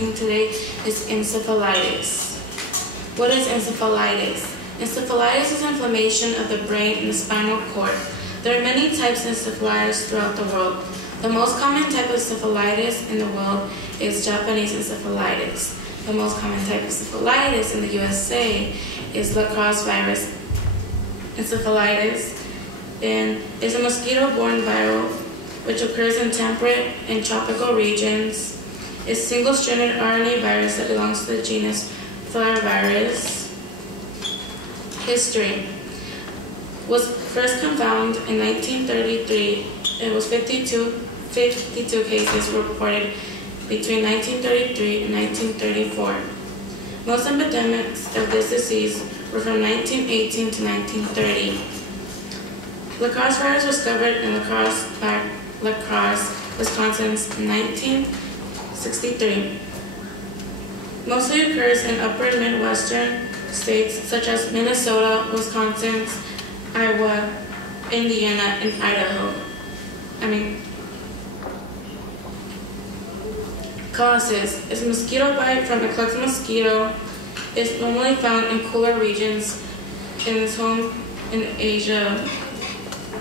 presenting today is encephalitis. What is encephalitis? Encephalitis is inflammation of the brain and the spinal cord. There are many types of encephalitis throughout the world. The most common type of encephalitis in the world is Japanese encephalitis. The most common type of encephalitis in the USA is La Crosse virus encephalitis, and is a mosquito-borne viral which occurs in temperate and tropical regions. It's single-stranded RNA virus that belongs to the genus Flavivirus. History was first confounded in 1933. It was 52 cases reported between 1933 and 1934. Most epidemics of this disease were from 1918 to 1930. La Crosse virus was discovered in La Crosse, Wisconsin in 1963. Mostly occurs in upper Midwestern states such as Minnesota, Wisconsin, Iowa, Indiana, and Idaho. Causes is mosquito bite from a collected mosquito. It's normally found in cooler regions in its home in Asia.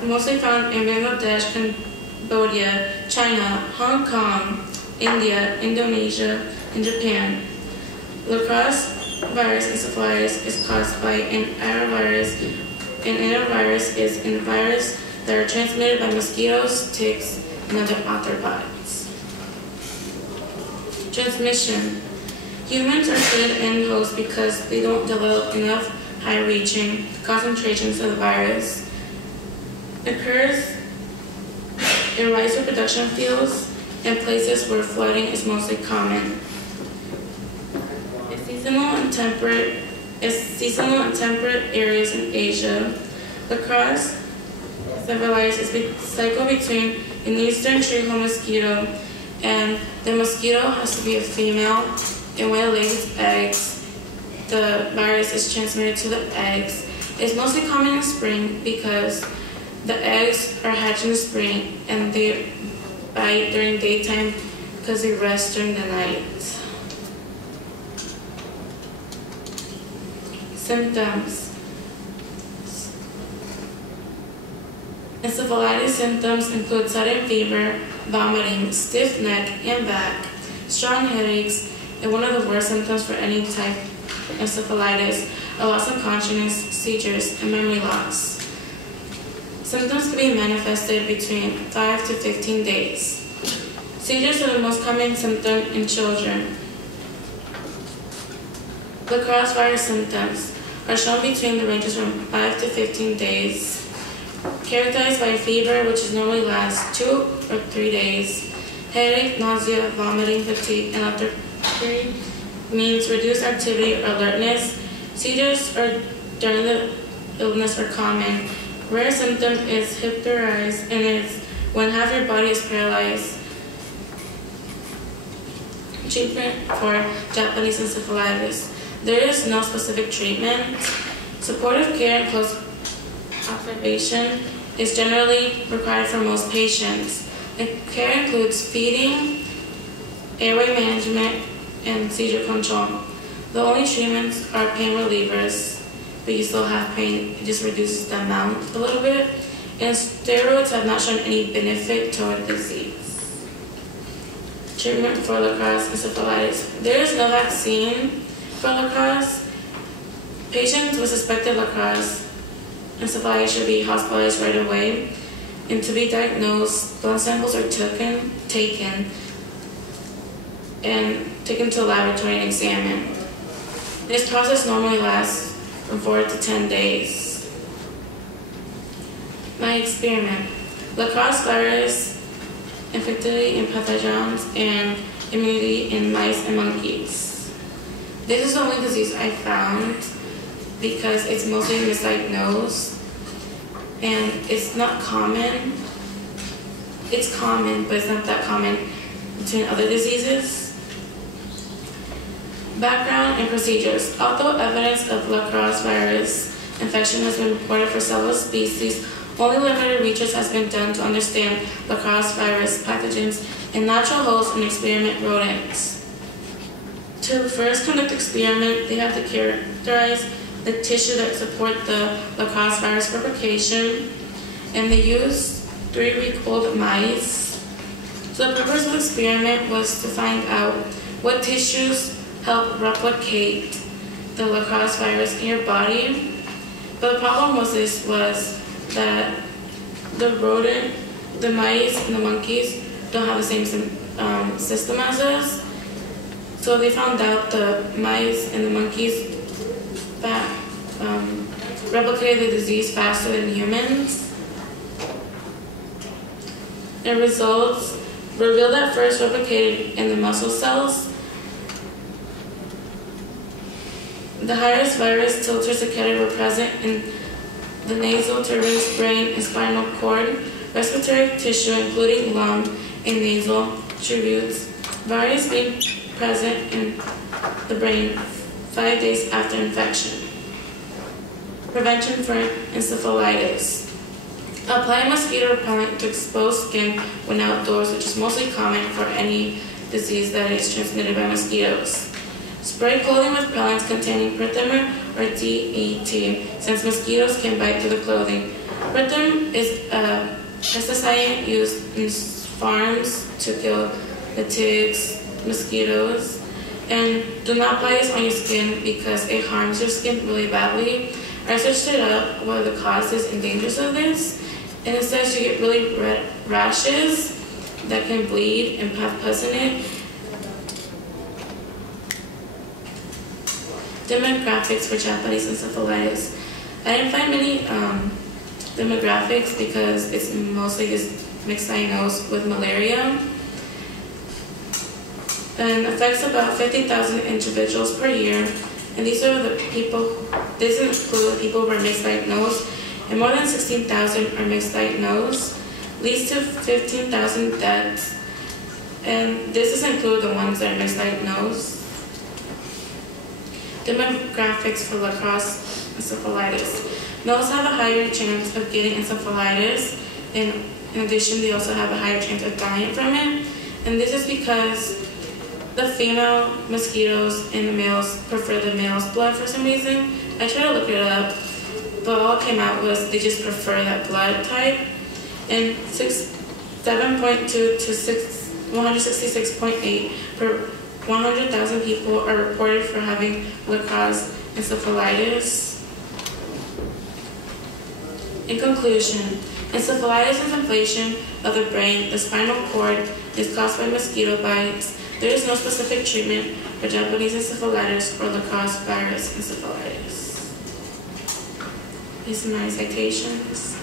Mostly found in Bangladesh, Cambodia, China, Hong Kong, India, Indonesia, and Japan. La Crosse virus encephalitis is caused by an arrovirus. An arrovirus is a virus that are transmitted by mosquitoes, ticks, and other arthropods. Transmission. Humans are good end hosts because they don't develop enough high-reaching concentrations of the virus. Occurs in rice reproduction fields and places where flooding is mostly common. It's seasonal in temperate areas in Asia. La Crosse encephalitis is a cycle between an eastern tree-hole mosquito, and the mosquito has to be a female, and when it lays its eggs, the virus is transmitted to the eggs. It's mostly common in spring because the eggs are hatched in the spring and they bite during daytime because they rest during the night. Symptoms. Encephalitis symptoms include sudden fever, vomiting, stiff neck and back, strong headaches, and one of the worst symptoms for any type of encephalitis are loss of consciousness, seizures, and memory loss. Symptoms can be manifested between 5 to 15 days. Seizures are the most common symptom in children. La Crosse virus symptoms are shown between the ranges from 5 to 15 days, characterized by fever, which normally lasts 2 or 3 days, headache, nausea, vomiting, fatigue, and lethargy means reduced activity or alertness. Seizures during the illness are common. Rare symptom is hyperitis, and it's when half your body is paralyzed. Treatment for Japanese encephalitis. There is no specific treatment. Supportive care and close observation is generally required for most patients. The care includes feeding, airway management, and seizure control. The only treatments are pain relievers, but you still have pain. It just reduces the amount a little bit. And steroids have not shown any benefit toward disease. Treatment for La Crosse encephalitis. There is no vaccine for La Crosse. Patients with suspected La Crosse encephalitis should be hospitalized right away. And to be diagnosed, blood samples are taken to the laboratory and examined. This process normally lasts from 4 to 10 days. My experiment. La Crosse virus, infectivity in pathogens, and immunity in mice and monkeys. This is the only disease I found because it's mostly misdiagnosed and it's not common. It's common, but it's not that common between other diseases. Background and procedures. Although evidence of La Crosse virus infection has been reported for several species, only limited research has been done to understand La Crosse virus pathogens in natural hosts and experiment rodents. To first conduct experiment, they had to characterize the tissue that support the Lacoste virus replication, and they used 3-week-old mice. So the purpose of the experiment was to find out what tissues help replicate the Lacoste virus in your body. But the problem was that the mice and the monkeys don't have the same system as us. So they found out the mice and the monkeys replicated the disease faster than humans. The results revealed that first replicated in the muscle cells. The highest virus tilters secreted were present in the nasal, turbinates, brain, and spinal cord, respiratory tissue, including lung and nasal tributes. Virus being present in the brain 5 days after infection. Prevention for encephalitis. Apply mosquito repellent to exposed skin when outdoors, which is mostly common for any disease that is transmitted by mosquitoes. Spray clothing with repellents containing perthemine or DET, since mosquitoes can bite through the clothing. Perthemine is a pesticide used in farms to kill the ticks, mosquitoes, and do not apply this on your skin because it harms your skin really badly. I searched it up what are the causes and dangers of this, and it says you get really red rashes that can bleed and have pus in it. Demographics for Japanese encephalitis. I didn't find many demographics because it's mostly just mixed diagnosed with malaria, and affects about 50,000 individuals per year. And these are the people. This includes people who are mixed diagnosed, and more than 16,000 are mixed diagnosed. Leads to 15,000 deaths, and this doesn't include the ones that are mixed diagnosed. Demographics for Lacoste encephalitis. Males have a higher chance of getting encephalitis, and in addition, they also have a higher chance of dying from it. And this is because the female mosquitoes and the males prefer the male's blood for some reason. I tried to look it up, but all it came out was they just prefer that blood type. And 7.2 to 166.8 per 100,000 people are reported for having Lacoste encephalitis. In conclusion, encephalitis is inflammation of the brain. The spinal cord is caused by mosquito bites. There is no specific treatment for Japanese encephalitis or Lacoste virus encephalitis. These are my citations,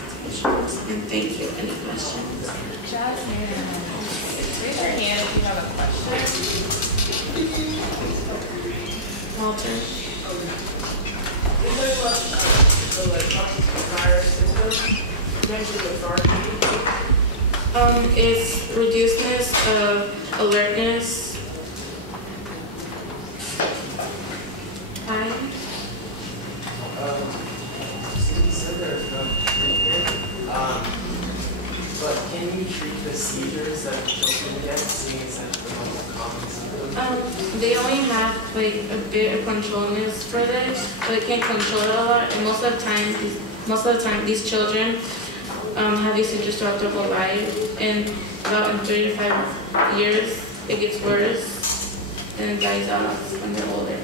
and thank you. Any questions? Jasmine, raise your hand if you have a question. Walter. Is there the Lacoste virus? Is there mentioned authority? It's reducedness of alertness. Hi. You said there's no treatment, but can you treat the seizures that children get, seeing as that's the most common symptom? They only have like a bit of controlness for this, but they can't control it a lot. And most of the time, these children have these seizures throughout their whole life, and about in 3 to 5 years, it gets worse and it dies off when they're older.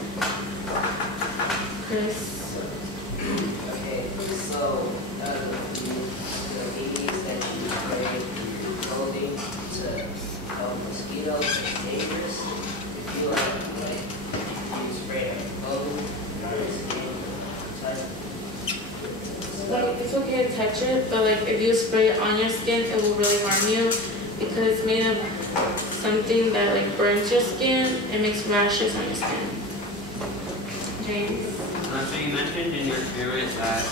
Chris. Okay, so the babies that you spray clothing to help mosquitoes is dangerous. If you spray a clothes on your skin, Like, it's okay to touch it, but like if you spray it on your skin, it will really harm you because it's made of something that like burns your skin and makes rashes on your skin. James? So you mentioned in your experiment that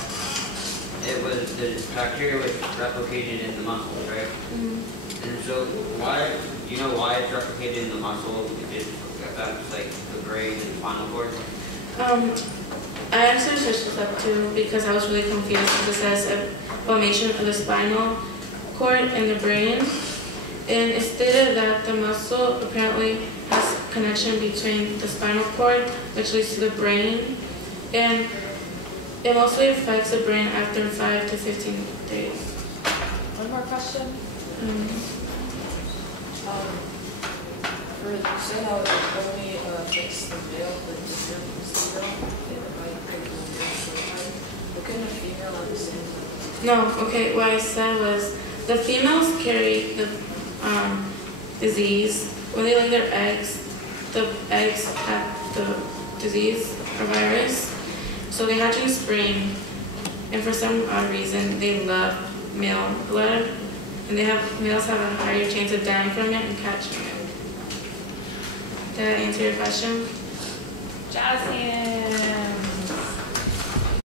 it was the bacteria was replicated in the muscles, right? Mm-hmm. And so why, do you know why it's replicated in the muscle if it affects like the brain and spinal cord? I actually searched this up too because I was really confused because it says inflammation of the spinal cord and the brain, and it stated that the muscle apparently has connection between the spinal cord, which leads to the brain, and it mostly affects the brain after 5 to 15 days. One more question. Say how it only affects the male, but the female, it might break the male. But couldn't a female have the same thing? No, okay, what I said was the females carry the disease. When they lay their eggs, the eggs have the disease or virus. So they hatch in spring, and for some odd reason, they love male blood, and males have a higher chance of dying from it and catching it. Did that answer your question? Jazz hands.